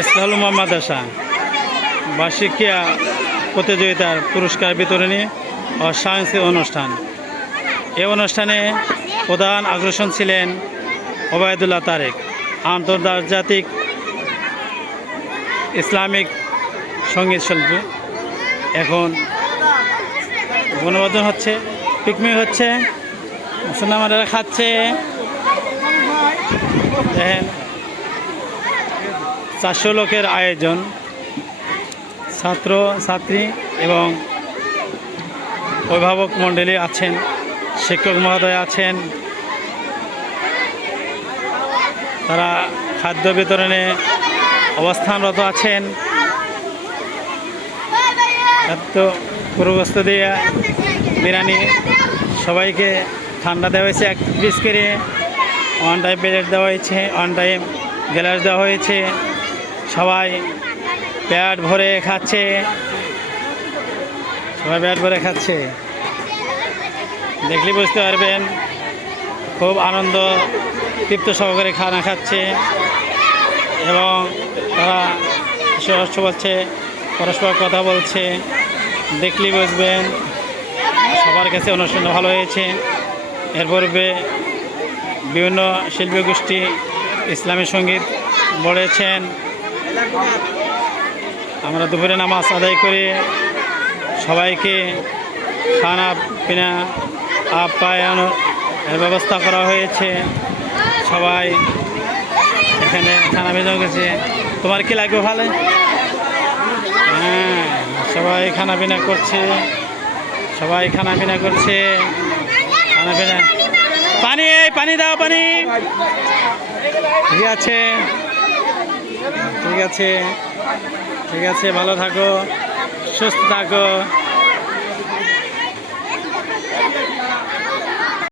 ইসলাহুল মাদ্রাসা বার্ষিক ক্রীড়া প্রতিযোগিতার পুরস্কার বিতরণী ও সাংস্কৃতিক অনুষ্ঠান। এই অনুষ্ঠানে প্রধান আকর্ষণ ছিলেন ওবায়দুল্লাহ তারেক, আন্তর্জাতিক ইসলামিক সঙ্গীত শিল্পী। এখন গণবর্ধন হচ্ছে, পিকনিক হচ্ছে, মুসলমানরা খাচ্ছে। দেখেন 400 লোকের আয়োজন, ছাত্র ছাত্রী এবং অভিভাবক মণ্ডলী আছেন, শিক্ষক মহোদয় আছেন। তারা খাদ্য বিতরণে অবস্থানরত আছেন। এত পুরোগ্রস্ত দিয়ে বিরিয়ানি সবাইকে ঠান্ডা দেওয়া হয়েছে, 1 পিস করে। ওয়ান টাইম প্লেট দেওয়া হয়েছে, ওয়ান টাইম গ্লাস দেওয়া হয়েছে। সবাই পেট ভরে খাচ্ছে, সবাই পেট ভরে খাচ্ছে। দেখলে বুঝতে পারবেন খুব আনন্দ তৃপ্ত সহকারে খানা খাচ্ছে এবং তারা হাস্য বলছে, পরস্পর কথা বলছে। দেখলে বুঝবেন সবার কাছে অনুষ্ঠান ভালো হয়েছে। এর পূর্বে বিভিন্ন শিল্পী গোষ্ঠী ইসলামী সঙ্গীত গড়েছেন। আমরা দুপুরে নামাজ আদায় করে সবাইকে খানা পিনা আপ্যায়নের ব্যবস্থা করা হয়েছে। সবাই এখানে খানা ভেজা গেছে। তোমার কি লাগবে ভালো? হ্যাঁ, সবাই খানা পিনা করছে, সবাই খানা পিনা করছে। খানা পিনা, পানি, পানি দাও, পানি। ঠিক আছে, ঠিক আছে, ঠিক আছে, ভালো থাকো, সুস্থ থাকো।